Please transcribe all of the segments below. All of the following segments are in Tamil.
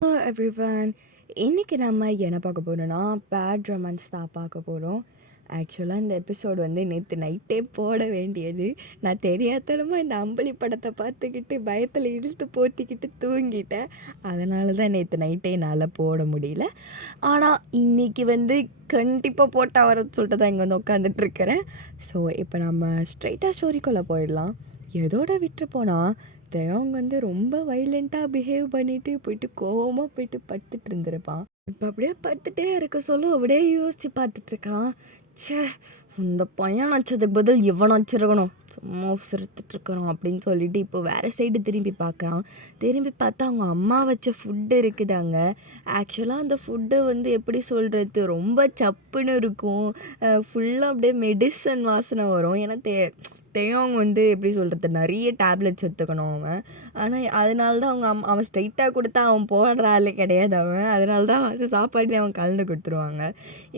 Hello everyone. இன்னைக்கு நம்ம என்ன பார்க்க போறோம்னா, பேட் ரொமான்ஸ் தான் பார்க்க போகிறோம். ஆக்சுவலாக இந்த எபிசோட் வந்து நேற்று நைட்டே போட வேண்டியது. நான் தெரியாத்தனமாக இந்த அம்பளி படத்தை பார்த்துக்கிட்டு பயத்தில் இழுத்து போத்திக்கிட்டு தூங்கிட்டேன். அதனால தான் நேற்று நைட்டே என்னால் போட முடியல. ஆனால் இன்னைக்கு வந்து கண்டிப்பாக போட்டால் வரன்னு சொல்லிட்டு தான் இங்கே வந்து உட்காந்துட்ருக்கிறேன். ஸோ இப்போ நம்ம ஸ்ட்ரைட்டாக ஸ்டோரிக்குள்ளே போயிடலாம். எதோட விட்டு போனால் அவங்க வந்து ரொம்ப வைலண்ட்டாக பிஹேவ் பண்ணிட்டு போயிட்டு கோவமாக போயிட்டு படுத்துட்டு இருந்திருப்பான். இப்போ அப்படியே படுத்துட்டே இருக்க சொல்ல அப்படியே யோசிச்சு பார்த்துட்ருக்கான். ச்சே, இந்த பையன் வச்சதுக்கு பதில் இவன் வச்சிருக்கணும், சும்மா சிரித்துட்ருக்கணும் அப்படின்னு சொல்லிட்டு இப்போ வேறு சைடு திரும்பி பார்க்குறான். திரும்பி பார்த்தா அவங்க அம்மா வச்ச ஃபுட்டு இருக்குது அங்கே. ஆக்சுவலாக அந்த ஃபுட்டு வந்து எப்படி சொல்கிறது, ரொம்ப சப்புன்னு இருக்கும். ஃபுல்லாக அப்படியே மெடிசன் வாசனை வரும். ஏன்னா தேயோங் வந்து எப்படி சொல்கிறது, நிறைய டேப்லெட்ஸ் எடுத்துக்கணும் அவன். ஆனால் அதனால தான் அவன் ஸ்ட்ரைட்டாக கொடுத்தா அவன் போடுற ஆளே கிடையாது அவன். அதனால தான் வந்து சாப்பாடுலேயே அவன் கலந்து கொடுத்துருவாங்க.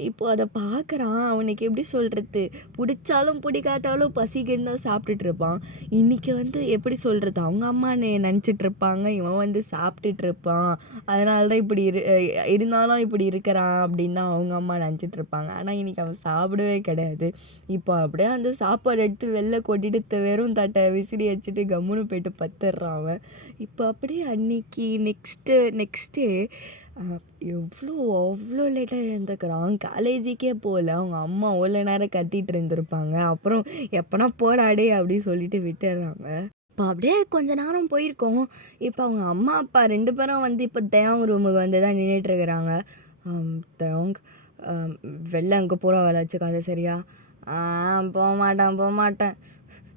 இப்போது அதை பார்க்குறான். அவனுக்கு எப்படி சொல்கிறது, பிடிச்சாலும் பிடிக்காட்டாலும் பசிக்குன்னு தான் சாப்பிட்டுட்டு இருப்பான். இன்றைக்கி வந்து எப்படி சொல்கிறது, அவங்க அம்மா நினச்சிட்டு இருப்பாங்க, இவன் வந்து சாப்பிட்டுட்டு இருப்பான். அதனால தான் இப்படி இருந்தாலும் இப்படி இருக்கிறான் அப்படின்னு தான் அவங்க அம்மா நினச்சிட்டு இருப்பாங்க. ஆனால் இன்றைக்கி அவன் சாப்பிடவே கிடையாது. இப்போ அப்படியே அந்த சாப்பாடு எடுத்து வெளில கொட்டிட்டு வெறும் தட்டை விசிறி வச்சுட்டு கம்முன்னு போயிட்டு பத்துடுறான் அவன். இப்போ அப்படியே அன்னைக்கு நெக்ஸ்ட் டே அவ்வளோ லேட்டாக எழுந்துக்கிறான். காலேஜுக்கே போகல. அவங்க அம்மா அவ்வளோ நேரம் கத்திட்டு இருந்திருப்பாங்க. அப்புறம் எப்போனா போடாடே அப்படின்னு சொல்லிட்டு விட்டுடுறாங்க. இப்போ அப்படியே கொஞ்ச நேரம் போயிருக்கோம். இப்போ அவங்க அம்மா அப்பா 2 பேரும் வந்து இப்போ தேவங் ரூமுக்கு வந்து தான் நின்றுட்டுருக்குறாங்க. தேவங், வெளில அங்கே பூரா வேலை வச்சுக்காது சரியா? போக மாட்டேன்.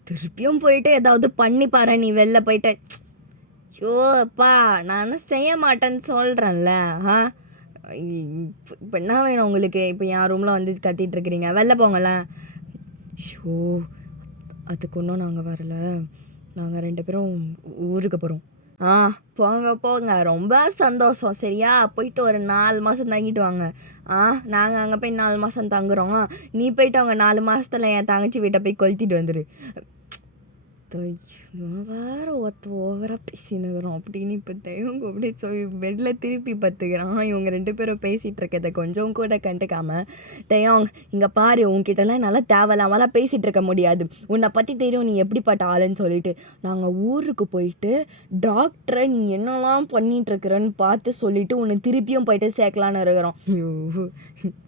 திருப்பியும் போயிட்டு ஏதாவது பண்ணி பாரு, நீ வெளில போயிட்ட. ஐயோ அப்பா, நான் செய்ய மாட்டேன்னு சொல்கிறேன்ல. இப்போ என்ன வேணும் உங்களுக்கு? இப்போ என் ரூமில் வந்து கத்திட்டு இருக்கிறீங்க, வெளில போங்களேன். ஷோ, அதுக்கு ஒன்றும் நாங்கள் வரல. நாங்கள் 2 பேரும் ஊருக்கு போகிறோம். போங்க, ரொம்ப சந்தோஷம் சரியா? போயிட்டு ஒரு 4 மாதம் தங்கிட்டு வாங்க. நாங்கள் அங்கே போய் 4 மாதம் தங்குறோம். நீ போயிட்டு அவங்க 4 மாதத்தில் என் தங்கச்சி வீட்டை போய் கொளுத்திட்டு வந்துடு. வேறு ஓவராக பேசினுக்கிறோம் அப்படின்னு இப்போ இவங்க அப்படியே பெட்டில் திருப்பி பார்த்துக்கிறான். இவங்க 2 பேரும் பேசிகிட்டு இருக்கிறத கொஞ்சம் கூட கண்டுக்காமல், தேயோங் இங்கே பாரு, உங்ககிட்டலாம் நல்லா தேவையில்லாமலாம் பேசிகிட்டு இருக்க முடியாது. உன்னை பற்றி தெரியும் நீ எப்படிப்பட்ட ஆளுன்னு சொல்லிட்டு. நாங்கள் ஊருக்கு போயிட்டு டாக்டரை நீ என்னெல்லாம் பண்ணிகிட்ருக்குறன்னு பார்த்து சொல்லிவிட்டு உன்னை திருப்பியும் போயிட்டு சேர்க்கலான்னு இருக்கிறோம். ஐயோ,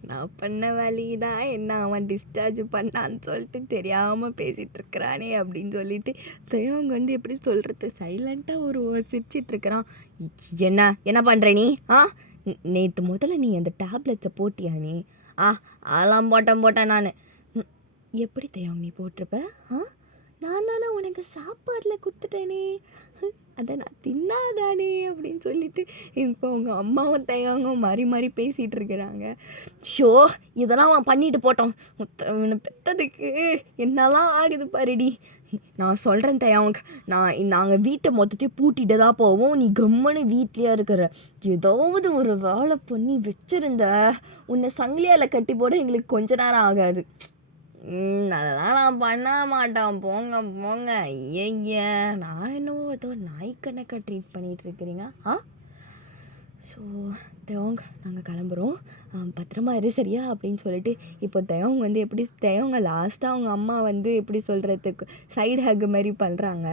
நான் பண்ண வழி தான் என்ன, அவன் டிஸ்சார்ஜ் பண்ணான்னு சொல்லிட்டு தெரியாமல் பேசிகிட்ருக்கிறானே அப்படின்னு சொல்லிட்டு அவங்க வந்து எப்படி சொல்கிறது, சைலண்ட்டாக ஒரு சிரிச்சிட்ருக்கிறான். என்ன பண்ணுற நீ? நேற்று முதல்ல நீ அந்த டேப்லெட்ஸை போட்டியா நீ? அதெல்லாம் போட்டேன் நான். எப்படி தேவம் நீ போட்டிருப்ப? நான் தானே உனக்கு சாப்பாடில் கொடுத்துட்டேனே, அதை நான் தின்னாதானே அப்படின்னு சொல்லிட்டு இப்போ அவங்க அம்மாவும் தேவங்க மாறி பேசிகிட்டு இருக்கிறாங்க. ஷோ, இதெல்லாம் அவன் பண்ணிட்டு போட்டோம். பெற்றதுக்கு என்னெல்லாம் ஆகுது பாருடி. நான் சொல்கிறேன் தேவங்க, நாங்கள் வீட்டை மொத்தத்தையும் பூட்டிட்டு தான் போவோம். நீ கம்முன்னு வீட்லேயே இருக்கிற. ஏதாவது ஒரு வேலை பண்ணி வச்சுருந்த உன்னை சங்கிலியால் கட்டி போட எங்களுக்கு கொஞ்ச நேரம் ஆகாது. அதெல்லாம் நான் பண்ண மாட்டேன். போங்க. ஐய, நான் என்னவோ ஏதோ நாய்க்கணக்காக ட்ரீட் பண்ணிகிட்டு இருக்கிறீங்க. ஸோ தேவங்க, நாங்கள் கிளம்புறோம், பத்திரமா இரு சரியா அப்படின்னு சொல்லிட்டு இப்போ தேவங்க வந்து எப்படி தேவங்க லாஸ்ட்டாக அவங்க அம்மா வந்து எப்படி சொல்கிறதுக்கு சைடு ஹக் மாதிரி பண்ணுறாங்க.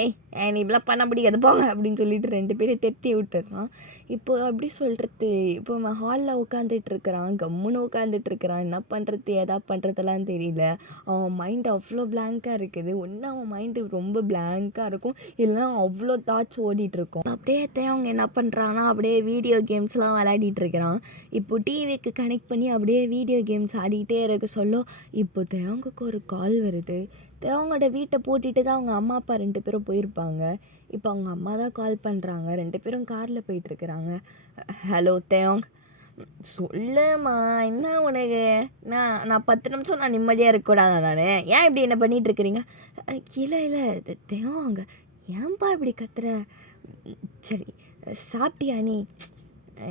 ஏய், நீ இப்படிலாம் பண்ண பிடிக்காது போங்க அப்படின்னு சொல்லிட்டு 2 பேரும் தெத்தி விட்டுறான். இப்போ அப்படி சொல்கிறது, இப்போ அவன் ஹாலில் உட்காந்துட்ருக்கிறான், கம்முன்னு உட்காந்துட்ருக்கிறான். என்ன பண்ணுறது எதா பண்ணுறதெல்லாம் தெரியல. அவன் மைண்ட் அவ்வளோ பிளாங்காக இருக்குது. ஒன்று அவன் மைண்டு ரொம்ப பிளாங்காக இருக்கும், இல்லைனா அவ்வளோ தாட்ஸ் ஓடிட்டுருக்கும். அப்படியே அவங்க என்ன பண்ணுறான்னா அப்படியே வீடியோ கேம்ஸ்லாம் விளையாடிட்டுருக்கிறான். இப்போ டிவிக்கு கனெக்ட் பண்ணி அப்படியே வீடியோ கேம்ஸ் ஆடிக்கிட்டே இருக்க சொல்ல இப்போ தேவங்களுக்கு ஒரு கால் வருது. அவங்களோட வீட்டை பூட்டிட்டு தான் அவங்க அம்மா அப்பா 2 பேரும் போயிருப்பாங்க. இப்போ அவங்க அம்மா தான் கால் பண்ணுறாங்க. 2 பேரும் காரில் போயிட்டுருக்குறாங்க. ஹலோ தேயோங், சொல்லுமா என்ன உனக்கு? நான் 10 நிமிஷம் நான் நிம்மதியாக இருக்கக்கூடாதா? நான் ஏன் இப்படி என்ன பண்ணிகிட்ருக்கிறீங்க? இல்லை தேயோங், ஏன்பா இப்படி கத்துற? சரி, சாப்பிட்டியா நீ?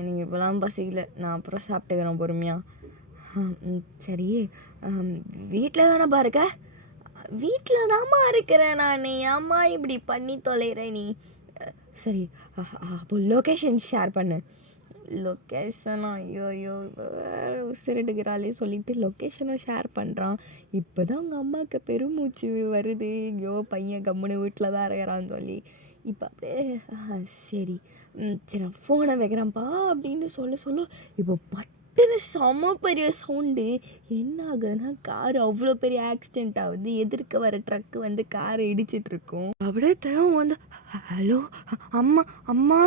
நீங்கள் இப்போலாம் பசிக்கல, நான் அப்புறம் சாப்பிட்டுக்கிறேன் பொறுமையாக. சரி, வீட்டில் தானே பாருக்க? வீட்டில் தாம்மா இருக்கிறேன் நான். ஏம்மா இப்படி பண்ணி தொலைகிற நீ? சரி அப்போ லொக்கேஷன் ஷேர் பண்ணு. லொக்கேஷனா ஐயோ வேறு உசிரெடுக்கிறாளே சொல்லிட்டு லொக்கேஷனும் ஷேர் பண்ணுறான். இப்போ தான் அவங்க அம்மாவுக்கு பெருமூச்சு வருது. ஐயோ பையன் கம்முன்னு வீட்டில் தான் இருக்கிறான்னு சொல்லி. இப்போ அப்படியே சரி சரி நான் ஃபோனை வைக்கிறேன்ப்பா அப்படின்னு சொல்ல இப்போ பட்டுன்னு செம பெரிய சவுண்டு. என்ன ஆகுதுன்னா கார் அவ்வளோ பெரிய ஆக்சிடெண்ட் ஆகுது. எதிர்க்க வர ட்ரக்கு வந்து காரை இடிச்சிட்டு இருக்கும். அப்படியே தேவன் வந்து ஹலோ அம்மா அம்மா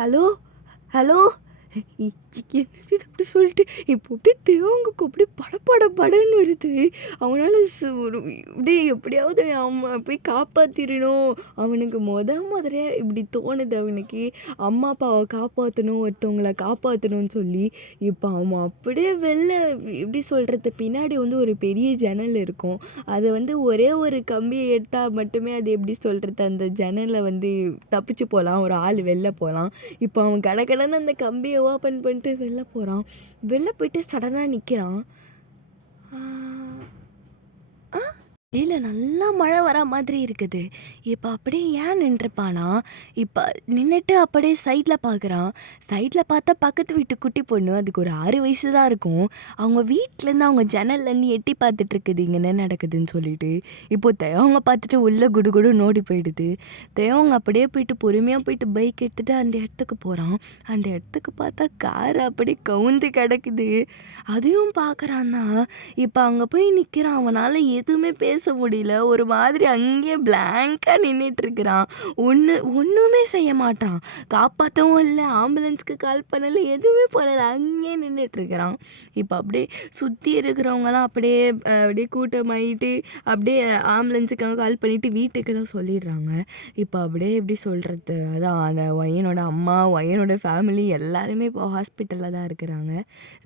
ஹலோ ஹலோ என்னது இது அப்படி சொல்லிட்டு இப்போ அப்படியே தேவங்குக்கு அப்படியே படன்னு வருது. அவனால் அப்படியே எப்படியாவது அவன் போய் காப்பாற்றிடணும். அவனுக்கு முதல்ல இப்படி தோணுது அவனுக்கு. அம்மா அப்பாவை காப்பாற்றணும், ஒருத்தவங்களை காப்பாற்றணும்னு சொல்லி. இப்போ அவன் அப்படியே வெளில எப்படி சொல்கிறது, பின்னாடி வந்து ஒரு பெரிய ஜன்னல் இருக்கும். அதை வந்து ஒரே ஒரு கம்பியை எடுத்தால் மட்டுமே அது எப்படி சொல்கிறது, அந்த ஜன்னலை வந்து தப்பிச்சு போகலாம், ஒரு ஆள் வெளில போகலாம். இப்போ அவன் கடன்னு அந்த கம்பியை ஓப்பன் பண்ணிட்டு வெளில போகிறான். வெளில போயிட்டு சடனாக நிற்கிறான். வெளியில் நல்லா மழை வர மாதிரி இருக்குது. இப்போ அப்படியே ஏன் நின்றுப்பானா, இப்போ நின்றுட்டு அப்படியே சைடில் பார்க்குறான். சைடில் பார்த்தா பக்கத்து வீட்டு குட்டி பொண்ணு, அதுக்கு ஒரு 6 வயசு தான் இருக்கும். அவங்க வீட்டிலேருந்து அவங்க ஜன்னல்லேருந்து எட்டி பார்த்துட்ருக்குது இங்கே என்ன நடக்குதுன்னு சொல்லிட்டு. இப்போது தேவங்க பார்த்துட்டு உள்ளே குடு நோடி போயிடுது. தேவங்க அப்படியே போயிட்டு பொறுமையாக போயிட்டு பைக் எடுத்துகிட்டு அந்த இடத்துக்கு போகிறான். அந்த இடத்துக்கு பார்த்தா கார் அப்படியே கவுந்து கிடக்குது. அதையும் பார்க்குறான்னா இப்போ அங்கே போய் நிற்கிறான். அவனால் எதுவுமே பேச முடியல. ஒரு மாதிரி அங்கேயே பிளாங்காக நின்றுட்டுருக்கிறான். ஒன்றுமே செய்ய மாட்டான். காப்பாற்றவும் இல்லை, ஆம்புலன்ஸ்க்கு கால் பண்ணலை, எதுவுமே பண்ணலை, அங்கேயே நின்றுட்டுருக்கிறான். இப்போ அப்படியே சுற்றி இருக்கிறவங்களாம் அப்படியே கூட்டமாயிட்டு அப்படியே ஆம்புலன்ஸுக்கு கால் பண்ணிவிட்டு வீட்டுக்கெல்லாம் சொல்லிடுறாங்க. இப்போ அப்படியே எப்படி சொல்கிறது, அதான் அந்த ஒய்யனோட அம்மா, ஒய்யனோட ஃபேமிலி எல்லாருமே இப்போ ஹாஸ்பிட்டலில் தான் இருக்கிறாங்க.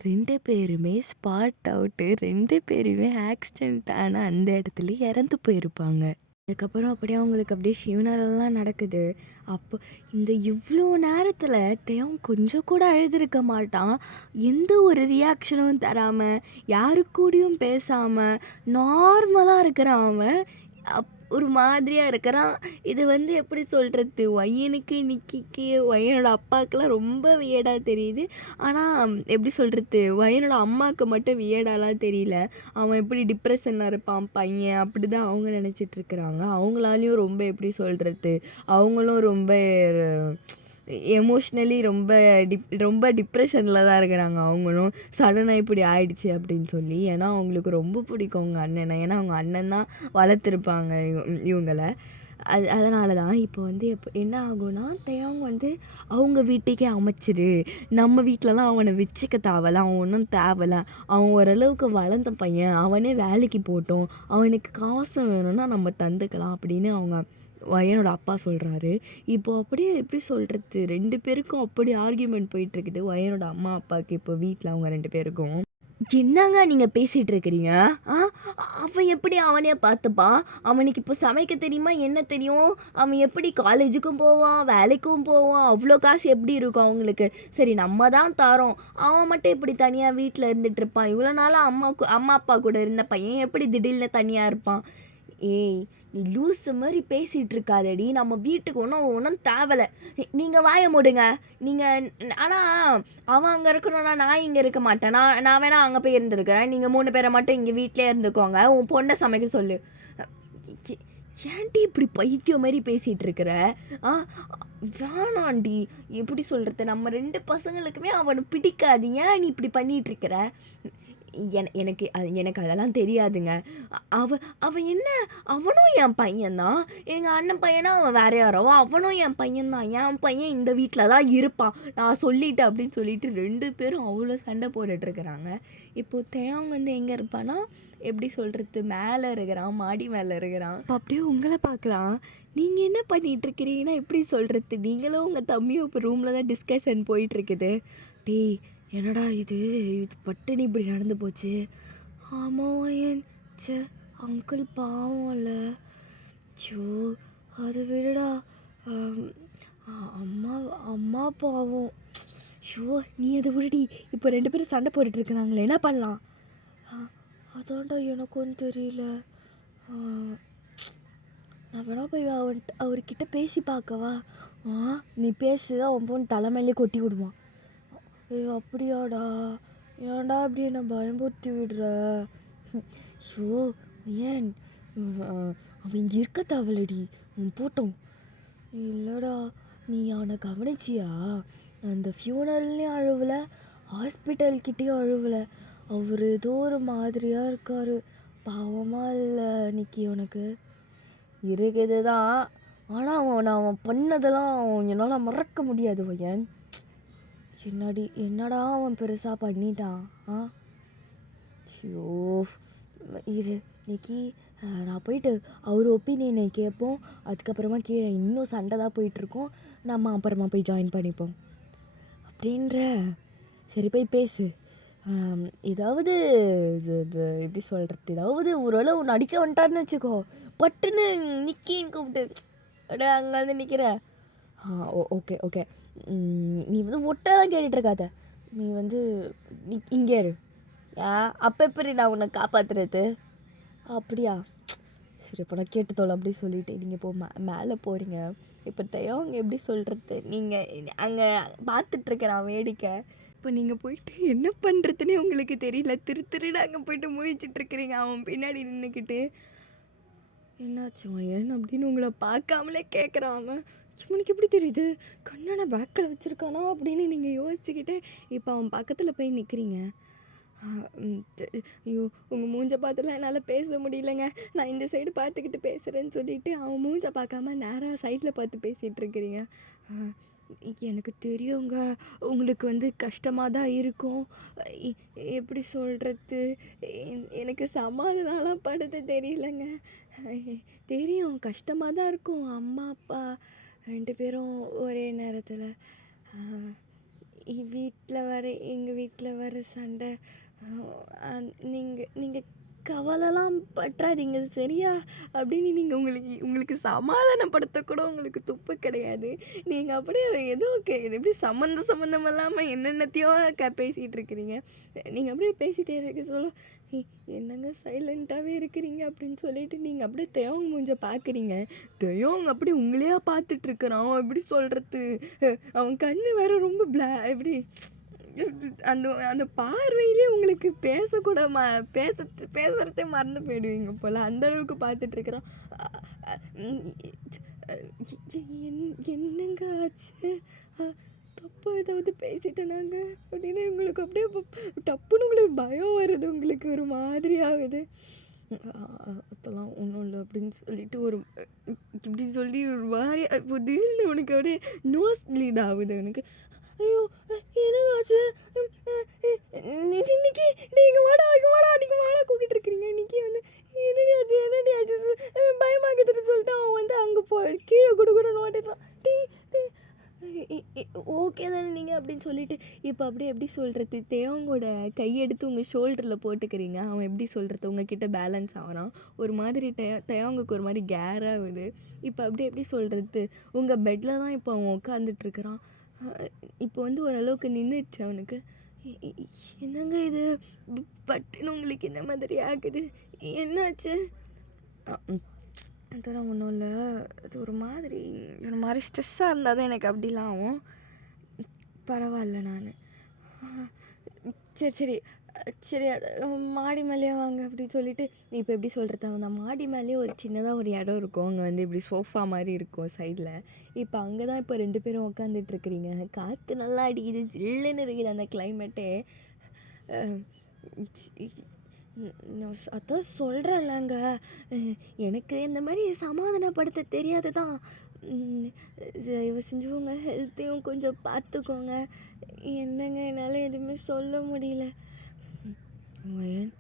2 பேருமே ஸ்பாட் அவுட்டு. 2 பேருமே ஆக்சிடெண்ட் ஆன அந்த இடத்துல இறந்து போயிருப்பாங்க. அதுக்கப்புறம் அப்படியே அவங்களுக்கு அப்படியே ஃபியூனரெல்லாம் நடக்குது. அப்போ இந்த இவ்வளோ நேரத்தில் தேவன் கொஞ்சம் கூட அழுதுருக்க மாட்டான். எந்த ஒரு ரியாக்ஷனும் தராமல், யாரு கூடயும் பேசாமல் நார்மலாக இருக்கிறான் அவன். ஒரு மாதிரியாக இருக்கிறான். இது வந்து எப்படி சொல்கிறது, ஒய்யனுக்கு நிக்கிக்கு ஒய்யனோட அப்பாவுக்கெல்லாம் ரொம்ப வியர்டாக தெரியுது. ஆனால் எப்படி சொல்கிறது, ஒய்யனோட அம்மாவுக்கு மட்டும் வியர்டாலாம் தெரியல. அவன் எப்படி டிப்ரெஷனில் இருப்பான் பையன், அப்படி தான் அவங்க நினச்சிட்ருக்குறாங்க. அவங்களாலையும் ரொம்ப எப்படி சொல்கிறது, அவங்களும் ரொம்ப எமோஷ்னலி ரொம்ப டிப்ரெஷனில் தான் இருக்கிறாங்க அவங்களும். சடனாக இப்படி ஆயிடுச்சு அப்படின்னு சொல்லி. ஏன்னா அவங்களுக்கு ரொம்ப பிடிக்கும் அவங்க அண்ணனை. ஏன்னா அவங்க அண்ணன் தான் வளர்த்துருப்பாங்க இவங்கள. அதனால தான் இப்போ வந்து என்ன ஆகும்னா, தேவங்க வந்து அவங்க வீட்டுக்கே அமைச்சிரு, நம்ம வீட்டிலலாம் அவனை வச்சுக்க தேவையில்ல, அவன் ஒன்றும் தேவையில்ல, அவன் ஓரளவுக்கு வளர்ந்த பையன், அவனே வேலைக்கு போகட்டும், அவனுக்கு காசு வேணும்னா நம்ம தந்துக்கலாம் அப்படின்னு அவங்க ஒய்யனோட அப்பா சொல்கிறாரு. இப்போது அப்படியே எப்படி சொல்கிறது, 2 பேருக்கும் அப்படி ஆர்கியூமெண்ட் போயிட்டுருக்குது ஒய்யனோட அம்மா அப்பாவுக்கு. இப்போ வீட்டில் அவங்க 2 பேருக்கும் என்னங்க நீங்கள் பேசிகிட்டு இருக்கிறீங்க? அவன் எப்படி அவனே பார்த்துப்பான்? அவனுக்கு இப்போ சமைக்க தெரியுமா, என்ன தெரியும்? அவன் எப்படி காலேஜுக்கும் போவான், வேலைக்கும் போவான், அவ்வளோ காசு எப்படி இருக்கும் அவங்களுக்கு? சரி நம்ம தான் தரோம், அவன் மட்டும் இப்படி தனியாக வீட்டில் இருந்துட்டு இருப்பான்? இவ்வளோ நாளாக அம்மா அப்பா கூட இருந்த பையன் எப்படி திடீர்னு தனியாக இருப்பான்? ஏய் நீ லூஸு மாதிரி பேசிகிட்டு இருக்காதடி, நம்ம வீட்டுக்கு ஒன்றும் தேவையில்ல, நீங்கள் வாய மூடுங்க நீங்கள். ஆனால் அவன் அங்கே இருக்கணும்னா நான் இங்கே இருக்க மாட்டேன். நான் வேணா அங்கே போய் இருந்துருக்கிறேன். நீங்கள் 3 பேரை மட்டும் இங்கே வீட்டிலே இருந்துக்கோங்க. உன் பொண்ணை சமைக்க சொல்லு. ஏன்டி இப்படி பைத்தியம் மாதிரி பேசிகிட்டு இருக்கிற? வேணாண்டி, எப்படி சொல்கிறது, நம்ம 2 பசங்களுக்குமே அவனை பிடிக்காது. ஏன் நீ இப்படி பண்ணிகிட்ருக்கிற? எனக்கு அதெல்லாம் தெரியாதுங்க. அவன் என்ன, அவனும் என் பையன்தான். எங்கள் அண்ணன் பையனா அவன் வேற யாரோ, அவனும் என் பையன்தான். என் பையன் இந்த வீட்டில் தான் இருப்பான், நான் சொல்லிட்டேன் அப்படின்னு சொல்லிட்டு 2 பேரும் அவ்வளோ சண்டை போட்டுட்ருக்குறாங்க. இப்போது தேவன் வந்து எங்கே இருப்பான்னா, எப்படி சொல்கிறது, மேலே இருக்கிறான், மாடி மேலே இருக்கிறான். இப்போ அப்படியே உங்களை பார்க்கலாம். நீங்கள் என்ன பண்ணிகிட்ருக்கிறீங்கன்னா எப்படி சொல்கிறது, நீங்களும் உங்கள் தம்பியும் இப்போ ரூமில் தான் டிஸ்கஷன் போயிட்டுருக்குது. டேய் என்னடா இது பட்டுன்னு இப்படி நடந்து போச்சு? ஆமாம் என் அங்கிள் பாவம்ல. சோ அதை விடடா, அம்மா அம்மா பாவம். ஷோ நீ அதை விடுடி. இப்போ 2 பேரும் சண்டை போட்டுட்ருக்குறாங்களே, என்ன பண்ணலாம்? அதான்டா எனக்கும் தெரியல. நான் வேணா போய் அவர்கிட்ட பேசி பார்க்கவா? நீ பேசு அவன் போன் தலைமையிலே கொட்டி விடுவான். ஏய் அப்படியாடா, ஏன்டா அப்படி என்னை பயம்புறுத்தி விடுற? ஷோ ஏன் அவன் இங்கே இருக்க தேவலடி, போட்டோம். இல்லைடா, நீ அவனை கவனிச்சியா? அந்த ஃபியூனரல்லையும் அழுவலை, ஹாஸ்பிட்டல்கிட்டேயும் அழுவலை. அவர் ஏதோ ஒரு மாதிரியாக இருக்கார். பாவமாக இல்லை நிக்கி உனக்கு? இருக்குது தான், ஆனால் அவன் பண்ணதெல்லாம் என்னால் மறக்க முடியாது. ஏன் என்னடா அவன் பெருசாக பண்ணிட்டான்? ஷோ இரு நிக்கி, நான் போயிட்டு அவர் ஒப்பீனியனை கேட்போம். அதுக்கப்புறமா கீழே இன்னும் சண்டை தான் போயிட்டுருக்கோம். நம்ம அப்புறமா போய் ஜாயின் பண்ணிப்போம் அப்படின்ற. சரி போய் பேசு. ஏதாவது எப்படி சொல்கிறது, ஏதாவது ஓரளவு ஒன்று அடிக்க வந்துட்டாருன்னு வச்சுக்கோ, பட்டுன்னு நிக்கின்னு கூப்பிட்டு அடே அங்கே வந்து நிற்கிற. ஓகே ஓகே, நீ வந்து ஒட்டை தான் கேட்டுட்ருக்காத, நீ வந்து இங்கே இரு. அப்போ எப்படி நான் உன்னை காப்பாற்றுறது? அப்படியா, சரி இப்போ நான் கேட்டு தோல அப்படி சொல்லிவிட்டு நீங்கள் இப்போ மேலே போகிறீங்க. இப்போ அவங்க எப்படி சொல்கிறது, நீங்கள் அங்கே பார்த்துட்ருக்குறான் வேடிக்கை. இப்போ நீங்கள் போயிட்டு என்ன பண்ணுறதுனே உங்களுக்கு தெரியல, திருன்னு அங்கே போயிட்டு முழிச்சிட்ருக்குறீங்க. அவன் பின்னாடி நின்றுக்கிட்டு என்னாச்சு ஏன் அப்படின்னு உங்களை பார்க்காமலே கேட்குறான். அவன் இவனுக்கு எப்படி தெரியுது, கண்ணனை பேக்கில் வச்சுருக்கானா அப்படின்னு நீங்கள் யோசிச்சுக்கிட்டு இப்போ அவன் பக்கத்தில் போய் நிற்கிறீங்க. ஐயோ உங்கள் மூஞ்சை பார்த்துலாம் என்னால் பேச முடியலைங்க, நான் இந்த சைடு பார்த்துக்கிட்டு பேசுகிறேன்னு சொல்லிவிட்டு அவன் மூஞ்சை பார்க்காம நேராக சைடில் பார்த்து பேசிகிட்டு இருக்கிறீங்க. எனக்கு தெரியுங்க, உங்களுக்கு வந்து கஷ்டமாக தான் இருக்கும். எப்படி சொல்கிறது, எனக்கு சமாதானம்லாம் படுத்த தெரியலங்க. தெரியும் கஷ்டமாக தான் இருக்கும். அம்மா அப்பா 2 பேரும் ஒரே நேரத்தில், எங்கள் வீட்டில் வர சண்டை. நீங்கள் கவலைலாம் பற்றாதீங்க சரியா அப்படின்னு உங்களுக்கு சமாதானப்படுத்தக்கூட உங்களுக்கு துப்பு கிடையாது. நீங்கள் அப்படியே ஏதோ இது எப்படி சம்மந்தம் இல்லாமல் என்னென்னத்தையோ பேசிகிட்டு இருக்கிறீங்க. நீங்கள் அப்படியே பேசிகிட்டே இருக்க சொல்ல என்னங்க சைலண்ட்டாகவே இருக்கிறீங்க அப்படின்னு சொல்லிட்டு நீங்கள் அப்படியே தேவங்க மூஞ்ச பார்க்குறீங்க. தேவங்க அப்படியே உங்களையா பார்த்துட்ருக்குறான். அவன் எப்படி சொல்கிறது, அவன் கண்ணு வேற ரொம்ப எப்படி அந்த பார்வையிலே உங்களுக்கு பேசக்கூட பேசுகிறதே மறந்து போயிடுவீங்க போல், அந்தளவுக்கு பார்த்துட்ருக்குறான். என்னங்க ஆச்சு, தப்பா ஏதாவது பேசிட்டேனாங்க அப்படின்னு உங்களுக்கு அப்படியே டப்புன்னு உங்களுக்கு பயம் வருது, உங்களுக்கு ஒரு மாதிரி ஆகுது. அதெல்லாம் ஒன்றும் இல்லை அப்படின்னு சொல்லிட்டு ஒரு இப்படி சொல்லி ஒரு மாதிரி இப்போ திடீர்னு உனக்கு அப்படியே நோஸ் ப்ளீட் ஆகுது எனக்கு. ஐயோ என்னதாச்சு இன்னைக்கு, நீங்கள் வாடா நீங்கள் வாடா கூப்பிட்டு இருக்கிறீங்க. இன்னைக்கு வந்து என்னடி ஆச்சு பயமாக்குதுன்னு சொல்லிட்டு அவன் வந்து அங்கே கீழே கூட நோட்டிடுறான். ஓகே தானே நீங்கள் அப்படின்னு சொல்லிட்டு இப்போ அப்படியே எப்படி சொல்கிறது, தேவங்கோட கையெடுத்து உங்கள் ஷோல்டரில் போட்டுக்கிறீங்க. அவன் எப்படி சொல்கிறது உங்ககிட்ட பேலன்ஸ் ஆகிறான். ஒரு மாதிரி தேவங்களுக்கு ஒரு மாதிரி கேராகுது. இப்போ அப்படியே எப்படி சொல்கிறது, உங்கள் பெட்டில் தான் இப்போ அவன் உட்காந்துட்ருக்குறான். இப்போ வந்து ஓரளவுக்கு நின்றுடுச்சு அவனுக்கு. என்னங்க இது பட்டுன்னு உங்களுக்கு இந்த மாதிரி ஆகுது, என்னாச்சு? அதெல்லாம் ஒன்றும் இல்லை, அது ஒரு மாதிரி ஸ்ட்ரெஸ்ஸாக இருந்தால் தான் எனக்கு அப்படிலாம் ஆகும். பரவாயில்ல நான் சரி மாடி மேலேயே வாங்க அப்படின்னு சொல்லிட்டு இப்போ எப்படி சொல்கிறது, அந்த மாடி மேலேயே ஒரு சின்னதாக ஒரு இடம் இருக்கும். அங்கே வந்து இப்படி சோஃபா மாதிரி இருக்கும் சைடில். இப்போ அங்கே தான் இப்போ 2 பேரும் உட்காந்துட்ருக்குறீங்க. காற்று நல்லா அடிக்குது, ஜில்லுன்னு இருக்குது அந்த கிளைமேட்டே. அதான் சொல்கிறேன்லங்க, எனக்கு இந்த மாதிரி சமாதானப்படுத்த தெரியாது தான். தயவு செஞ்சு உங்கள் ஹெல்த்தையும் கொஞ்சம் பார்த்துக்கோங்க. என்னங்க என்னால் எதுவுமே சொல்ல முடியல. ஏன்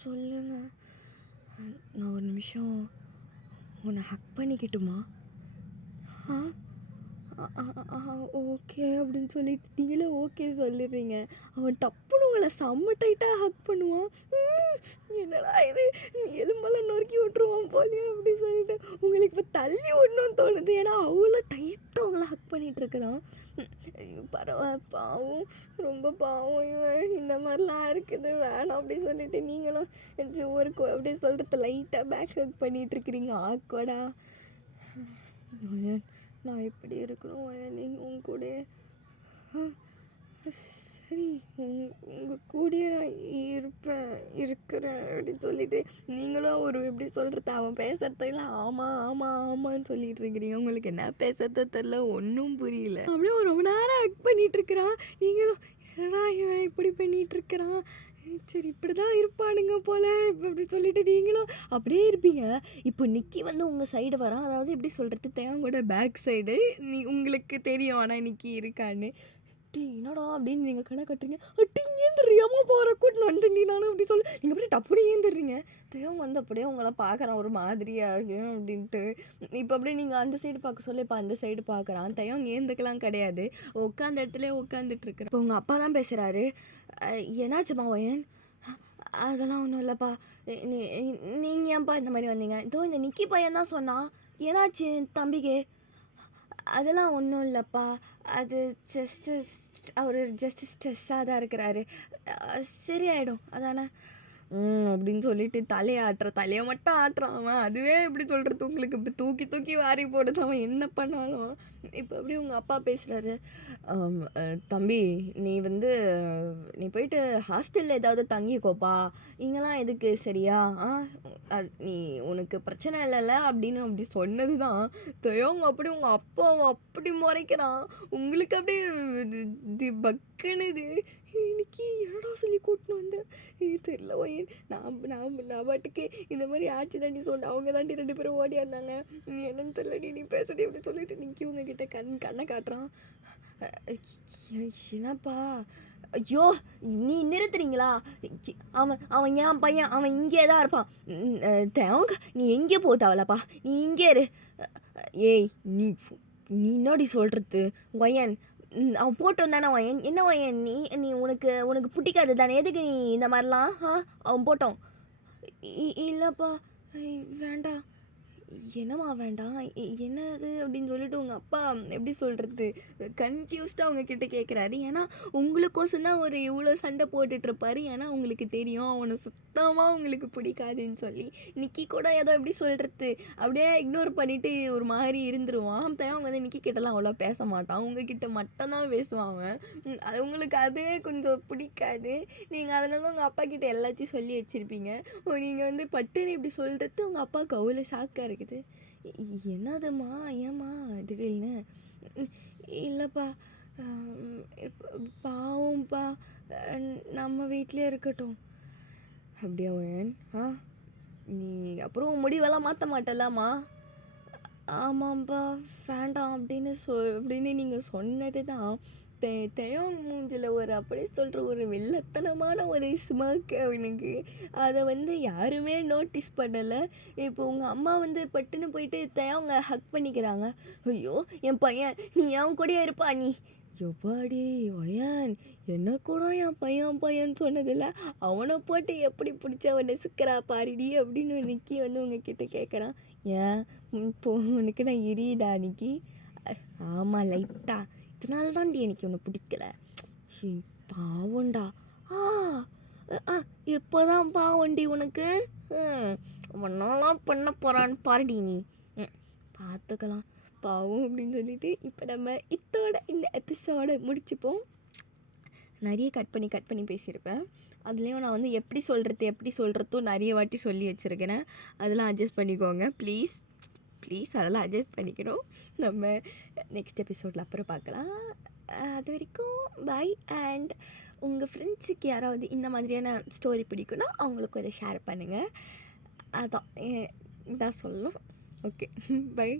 சொல்லுங்க, நான் ஒரு நிமிஷம் உன்னை ஹக் பண்ணிக்கிட்டுமா? ஓகே அப்படின்னு சொல்லிட்டு நீங்களும் ஓகே சொல்லிடுறீங்க. அவன் டப்புன்னு உங்களை செம்ம டைட்டாக ஹக் பண்ணுவான். என்னடா இது எலும்பெல்லாம் நொறுக்கி விட்ருவான் போலியே அப்படின்னு சொல்லிட்டு உங்களுக்கு இப்போ தள்ளி விடணும்னு தோணுது. ஏன்னா அவ்வளோ டைட்டாக உங்களை ஹக் பண்ணிகிட்ருக்குறான். பரவாயில்ல, பாவம், ரொம்ப பாவம் இவன், இந்த மாதிரிலாம் இருக்குது வேணாம் அப்படி சொல்லிட்டு நீங்களும் ஒரு அப்படி சொல்கிறது லைட்டாக பேக் ஹக் பண்ணிகிட்ருக்கிறீங்க ஆக்வர்டா. நான் எப்படி இருக்கணும் நீங்கள் உங்க கூட. சரி, உங்கள் கூடயே நான் இருக்கிறேன் அப்படின்னு சொல்லிட்டு நீங்களும் ஒரு எப்படி சொல்கிறது, அவன் பேசுறதுலாம் ஆமாம் ஆமாம் ஆமான்னு சொல்லிட்டு இருக்கிறீங்க. உங்களுக்கு என்ன பேசுறது தெரில, ஒன்றும் புரியல. அப்படியே ரொம்ப நேரம் ஆக்ட் பண்ணிட்டு இருக்கிறான். நீங்களும் என்னடா இவன் இப்படி பண்ணிட்டு இருக்கிறான், சரி இப்படி தான் இருப்பானுங்க போல் இப்போ அப்படி சொல்லிட்டு நீங்களும் அப்படியே இருப்பீங்க. இப்போ நிக்கி வந்து உங்கள் சைடு வரான். அதாவது எப்படி சொல்கிறது, தேவங்கூட பேக் சைடு உங்களுக்கு தெரியும் ஆனால் நிக்கி இருக்கான்னு. டி என்னடா அப்படின்னு நீங்கள் கணக்கு கட்டுறீங்க. அட்டி ஏந்திரியாமல் போகிற கூட்டின்னு வந்துட்டு நானும் அப்படி சொல்லி நீங்கள் அப்படியே டப்புனு ஏந்திடுறீங்க. தேவம் வந்து அப்படியே உங்களை பார்க்குறான் ஒரு மாதிரியாகும் அப்படின்ட்டு. இப்போ அப்படியே நீங்கள் அந்த சைடு பார்க்க சொல்ல இப்போ அந்த சைடு பார்க்குறான். தேவம் ஏந்துக்கலாம் கிடையாது, உட்காந்த இடத்துல உட்காந்துட்டு இருக்கிறான். இப்போ உங்கள் அப்பா தான் பேசுகிறாரு. என்னாச்சுமா ஒயன்? அதெல்லாம் ஒன்றும் இல்லைப்பா. நீங்கள் ஏன்ப்பா இந்த மாதிரி வந்தீங்க? இதோ இந்த நிக்கி பையன் தான் சொன்னான். ஏன்னாச்சு தம்பிக்கு? அதெல்லாம் ஒன்றும் இல்லைப்பா, அது அவர் ஜஸ்ட்டு ஸ்ட்ரெஸ்ஸாக தான் இருக்கிறாரு, சரியாயிடும் அதானே அப்படின்னு சொல்லிட்டு தலையை மட்டும் ஆட்டுறான் அவன். அதுவே எப்படி சொல்கிறது உங்களுக்கு, இப்போ தூக்கி தூக்கி வாரி போடுது அவன் என்ன பண்ணாலும். இப்போ எப்படி உங்கள் அப்பா பேசுகிறாரு, தம்பி நீ நீ போயிட்டு ஹாஸ்டலில் ஏதாவது தங்கிக்கோப்பா, இங்கெல்லாம் எதுக்கு சரியா? நீ உனக்கு பிரச்சனை இல்லைல்ல அப்படின்னு அப்படி சொன்னது தான் அவங்க அப்படி உங்கள் அப்பாவை அப்படி முறைக்கிறான். உங்களுக்கு அப்படியே பக்குனுது. இன்னைக்கு என்னடா சொல்லி கூட்டின்னு வந்தேன் இது தெரியல ஒயன். நான் பாட்டுக்கு இந்த மாதிரி ஆச்சு தாண்டி சொன்னேன், அவங்க தாண்டி 2 பேரும் ஓடியா இருந்தாங்க, நீ என்னன்னு தெரியலடி நீ பேசுடி அப்படி சொல்லிட்டு நிற்கி உங்ககிட்ட கண்ணை காட்டுறான். என்னப்பா? ஐயோ நீ நிறுத்துறீங்களா? அவன் என் பையன், அவன் இங்கே தான் இருப்பான். தேவங்க நீ எங்கே போத்தாவலப்பா, நீ இங்கே இரு. ஏய் நீ என்னடி சொல்கிறது ஒயன்? அவன் போட்டு வந்தானே ஒயன், என்ன ஒயன் நீ உனக்கு பிடிக்காது தானே, எதுக்கு நீ இந்த மாதிரிலாம்? அவன் போட்டோம். இல்லைப்பா வேண்டாம். என்னம்மா வேண்டாம், என்னது அப்படின்னு சொல்லிட்டு உங்கள் அப்பா எப்படி சொல்கிறது கன்ஃபியூஸ்டாக அவங்கக்கிட்ட கேட்குறாரு. ஏன்னா உங்களுக்கோசம் தான் ஒரு இவ்வளோ சண்டை போட்டுட்ருப்பாரு. ஏன்னா உங்களுக்கு தெரியும் அவனை சுத்தமாக உங்களுக்கு பிடிக்காதுன்னு சொல்லி. நிக்கி கூட ஏதோ எப்படி சொல்கிறது அப்படியே இக்னோர் பண்ணிவிட்டு ஒரு மாதிரி இருந்துருவான். அவங்க வந்து நிக்கி கிட்டலாம் அவ்வளோ பேச மாட்டான், உங்ககிட்ட மட்டும்தான் பேசுவான் அவன். அது உங்களுக்கு அதுவே கொஞ்சம் பிடிக்காது. நீங்கள் அதனால உங்கள் அப்பா கிட்ட எல்லாத்தையும் சொல்லி வச்சுருப்பீங்க. நீங்கள் பட்டுன்னு இப்படி சொல்கிறது உங்கள் அப்பாவுக்கு அவ்வளோ ஷாக்காக இருக்குது. என்னதுமா ஏம்மா திடீர்னு? இல்லைப்பா பாவம்ப்பா, நம்ம வீட்டிலே இருக்கட்டும். அப்படியா ஒயன்? நீ அப்புறம் முடிவெல்லாம் மாற்ற மாட்டலாமா? ஆமாம்ப்பா வேண்டாம் அப்படின்னு நீங்கள் சொன்னது தான். தேவன் மூஞ்சில் ஒரு அப்படியே சொல்கிற ஒரு வெள்ளத்தனமான ஒரு ஸ்மர்க் அவனுக்கு. அதை யாருமே நோட்டீஸ் பண்ணலை. இப்போ உங்கள் அம்மா பட்டுன்னு போயிட்டு தேவங்க ஹக் பண்ணிக்கிறாங்க. ஐயோ என் பையன், நீ அவன் கூடயே இருப்பா நீ. எப்பாடி ஒயன், என்ன கூட என் பையன் சொன்னதில்ல, அவனை போட்டு எப்படி பிடிச்ச அவனை சிக்கிறா பாரிடி அப்படின்னு நிக்கி உங்ககிட்ட கேட்குறான். ஏன் இப்போ உனக்கு நான் எரியுதா நிக்கி? ஆமாம் லைட்டா, இதனால தான்டி எனக்கு ஒன்று பிடிக்கல. பாவண்டா. இப்போதான் பாவண்டி உனக்கு, ஒன்னாலாம் பண்ண போகிறான்னு பாருடி நீ, பார்த்துக்கலாம் பாவம் அப்படின்னு சொல்லிட்டு இப்போ நம்ம இத்தோட இந்த எபிசோடை முடிச்சுப்போம். நிறைய கட் பண்ணி பேசியிருப்பேன். அதுலேயும் நான் எப்படி சொல்கிறதும் நிறைய வாட்டி சொல்லி வச்சுருக்கிறேன். அதெல்லாம் அட்ஜஸ்ட் பண்ணிக்கோங்க ப்ளீஸ். அதெல்லாம் அட்ஜஸ்ட் பண்ணிக்கணும். நம்ம நெக்ஸ்ட் எபிசோடில் அப்புறம் பார்க்கலாம். அது வரைக்கும் பை. அண்ட் உங்கள் ஃப்ரெண்ட்ஸுக்கு யாராவது இந்த மாதிரியான ஸ்டோரி பிடிக்குன்னா அவங்களுக்கும் இதை ஷேர் பண்ணுங்கள். அதான் இதான் சொல்லணும். Okay bye.